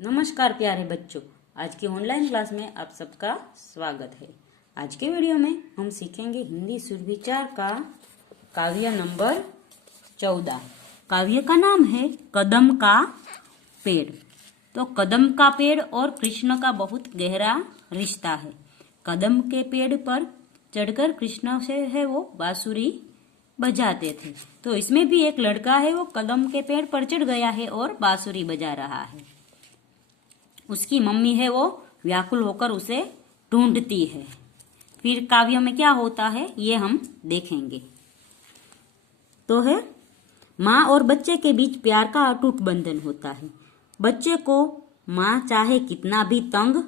नमस्कार प्यारे बच्चों, आज की ऑनलाइन क्लास में आप सबका स्वागत है। आज के वीडियो में हम सीखेंगे हिंदी सुरविचार का काव्य नंबर 14। काव्य का नाम है कदम का पेड़। तो कदम का पेड़ और कृष्ण का बहुत गहरा रिश्ता है। कदम के पेड़ पर चढ़कर कृष्ण से है वो बांसुरी बजाते थे। तो इसमें भी एक लड़का है, वो कदम के पेड़ पर चढ़ गया है और बांसुरी बजा रहा है। उसकी मम्मी है वो व्याकुल होकर उसे ढूंढती है। फिर काव्य में क्या होता है ये हम देखेंगे। तो है माँ और बच्चे के बीच प्यार का अटूट बंधन होता है। बच्चे को माँ चाहे कितना भी तंग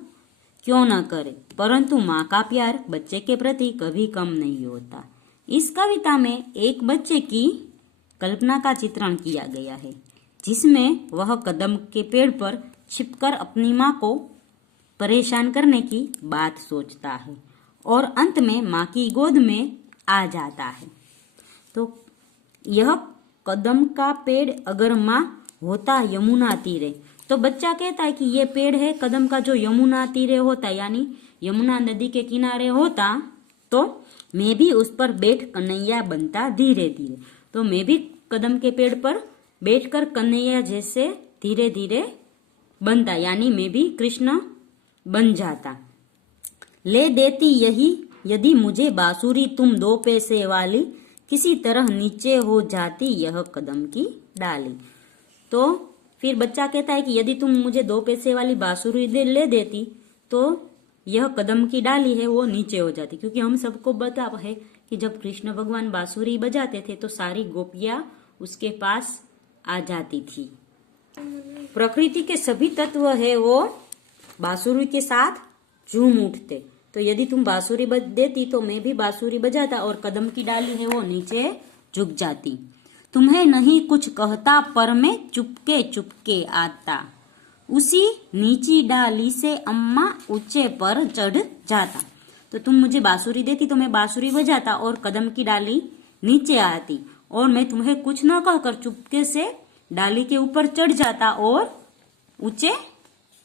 क्यों न करे, परंतु माँ का प्यार बच्चे के प्रति कभी कम नहीं होता। इस कविता में एक बच्चे की कल्पना का चित्रण किया गया है, जिसमें वह कदम के पेड़ पर छिपकर अपनी माँ को परेशान करने की बात सोचता है और अंत में माँ की गोद में आ जाता है। तो यह कदम का पेड़ अगर माँ होता यमुना तीरे, तो बच्चा कहता है कि ये पेड़ है कदम का जो यमुना तीरे होता, यानी यमुना नदी के किनारे होता, तो मैं भी उस पर बैठ कन्हैया बनता धीरे धीरे। तो मैं भी कदम के पेड़ पर बैठकर कन्हैया जैसे धीरे धीरे बनता, यानी मैं भी कृष्ण बन जाता। ले देती यही यदि मुझे बांसुरी तुम 2 पैसे वाली, किसी तरह नीचे हो जाती यह कदम की डाली। तो फिर बच्चा कहता है कि यदि तुम मुझे 2 पैसे वाली बांसुरी ले देती तो यह कदम की डाली है वो नीचे हो जाती। क्योंकि हम सबको पता है कि जब कृष्ण भगवान बांसुरी बजाते थे तो सारी गोपियां उसके पास आ जाती थी। प्रकृति के सभी तत्व है वो बांसुरी के साथ झूम उठते। तो यदि तुम बांसुरी देती तो मैं भी बांसुरी बजाता और कदम की डाली है वो नीचे झुक जाती। तुम्हें नहीं कुछ कहता पर मैं चुपके चुपके आता, उसी नीची डाली से अम्मा ऊंचे पर चढ़ जाता। तो तुम मुझे बांसुरी देती तो मैं बांसुरी बजाता और कदम की डाली नीचे आती, और मैं तुम्हें कुछ न कहकर चुपके से डाली के ऊपर चढ़ जाता और ऊंचे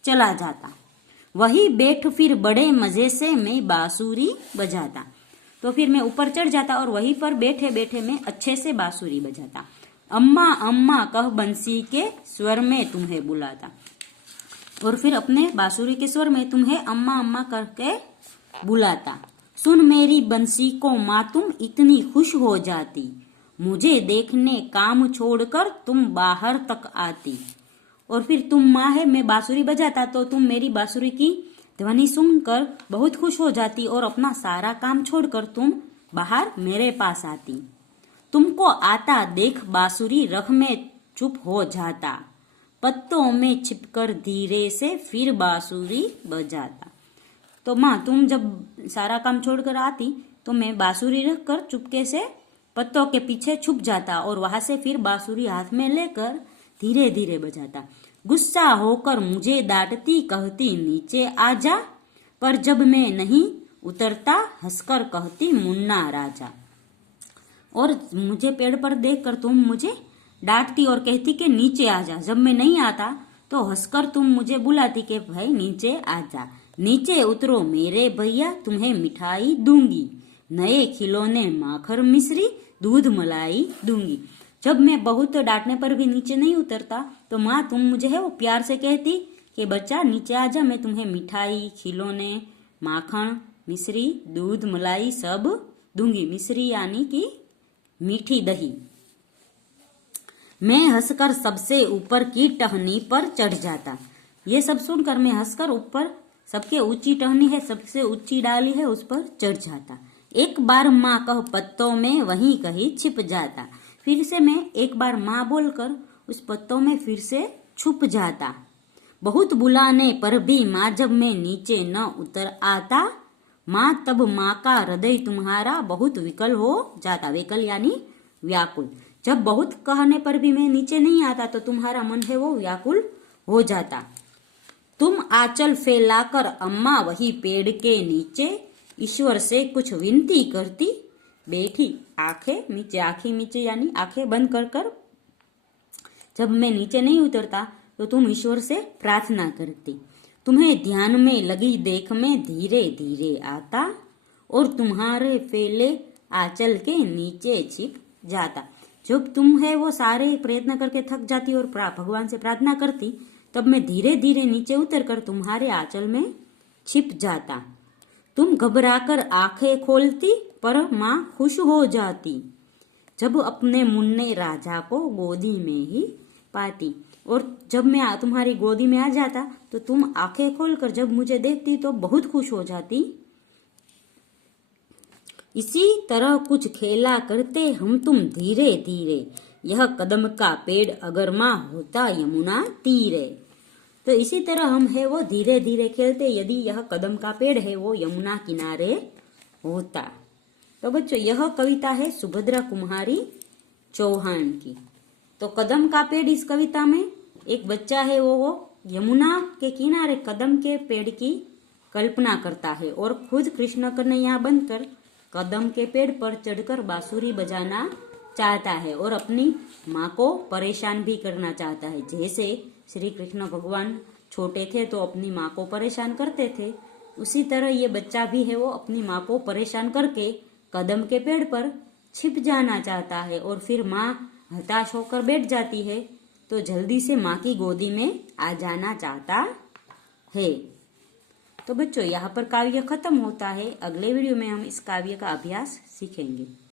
चला जाता। वही बैठ फिर बड़े मजे से मैं बांसुरी बजाता। तो फिर मैं ऊपर चढ़ जाता और वहीं पर बैठे बैठे मैं अच्छे से बांसुरी बजाता। अम्मा अम्मा कह बंसी के स्वर में तुम्हें बुलाता। और फिर अपने बांसुरी के स्वर में तुम्हें अम्मा अम्मा करके बुलाता। सुन मेरी बंसी को माँ तुम इतनी खुश हो जाती, मुझे देखने काम छोड़कर तुम बाहर तक आती। और फिर तुम माँ है, मैं बांसुरी बजाता तो तुम मेरी बांसुरी की ध्वनि सुनकर बहुत खुश हो जाती और अपना सारा काम छोड़कर तुम बाहर मेरे पास आती। तुमको आता देख बांसुरी रख में चुप हो जाता, पत्तों में छिपकर धीरे से फिर बांसुरी बजाता। तो माँ तुम जब सारा काम छोड़कर आती तो मैं बांसुरी रखकर चुपके से पत्तों के पीछे छुप जाता और वहां से फिर बांसुरी हाथ में लेकर धीरे धीरे बजाता। गुस्सा होकर मुझे डांटती कहती नीचे आजा, पर जब मैं नहीं उतरता हंसकर कहती मुन्ना राजा। और मुझे पेड़ पर देखकर तुम मुझे डांटती और कहती कि नीचे आजा। जब मैं नहीं आता तो हंसकर तुम मुझे बुलाती कि भाई नीचे आजा। नीचे उतरो मेरे भैया तुम्हें मिठाई दूंगी, नए खिलौने माखन मिश्री दूध मलाई दूंगी। जब मैं बहुत डांटने पर भी नीचे नहीं उतरता तो माँ तुम मुझे है वो प्यार से कहती कि बच्चा नीचे आजा, मैं तुम्हें मिठाई खिलौने माखन मिश्री दूध मलाई सब दूंगी। मिश्री यानी कि मीठी दही। मैं हंसकर सबसे ऊपर की टहनी पर चढ़ जाता। ये सब सुनकर मैं हंसकर ऊपर सबके ऊंची टहनी है, सबसे ऊंची डाली है, उस पर चढ़ जाता। एक बार माँ कह पत्तों में वहीं कहीं छिप जाता। फिर से मैं एक बार माँ बोलकर उस पत्तों में फिर से छुप जाता। बहुत बुलाने पर भी माँ जब मैं नीचे न उतर आता, माँ तब माँ का हृदय तुम्हारा बहुत विकल हो जाता। विकल यानी व्याकुल। जब बहुत कहने पर भी मैं नीचे नहीं आता तो तुम्हारा मन है वो व्याकुल हो जाता। तुम आंचल फैलाकर अम्मा वही पेड़ के नीचे ईश्वर से कुछ विनती करती बैठी, आंखें नीचे यानी आंखें बंद कर कर। जब मैं नीचे नहीं उतरता तो तुम ईश्वर से प्रार्थना करती। तुम्हें ध्यान में लगी देख में धीरे धीरे आता, और तुम्हारे फैले आंचल के नीचे छिप जाता। जब तुम है वो सारे प्रयत्न करके थक जाती और भगवान से प्रार्थना करती, तब मैं धीरे धीरे नीचे उतरकर तुम्हारे आंचल में छिप जाता। तुम घबराकर आंखें खोलती, पर माँ खुश हो जाती जब अपने मुन्ने राजा को गोदी में ही पाती। और जब मैं तुम्हारी गोदी में आ जाता तो तुम आंखें खोलकर जब मुझे देखती तो बहुत खुश हो जाती। इसी तरह कुछ खेला करते हम तुम धीरे धीरे, यह कदम का पेड़ अगर माँ होता यमुना तीरे। तो इसी तरह हम है वो धीरे धीरे खेलते यदि यह कदम का पेड़ है वो यमुना किनारे होता। तो बच्चों यह कविता है सुभद्रा कुमारी चौहान की। तो कदम का पेड़ इस कविता में एक बच्चा है वो यमुना के किनारे कदम के पेड़ की कल्पना करता है और खुद कृष्ण कन्हैया बनकर कदम के पेड़ पर चढ़कर बांसुरी बजाना चाहता है और अपनी माँ को परेशान भी करना चाहता है। जैसे श्री कृष्ण भगवान छोटे थे तो अपनी माँ को परेशान करते थे, उसी तरह ये बच्चा भी है वो अपनी माँ को परेशान करके कदम के पेड़ पर छिप जाना चाहता है। और फिर माँ हताश होकर बैठ जाती है तो जल्दी से माँ की गोदी में आ जाना चाहता है। तो बच्चों यहाँ पर काव्य खत्म होता है। अगले वीडियो में हम इस काव्य का अभ्यास सीखेंगे।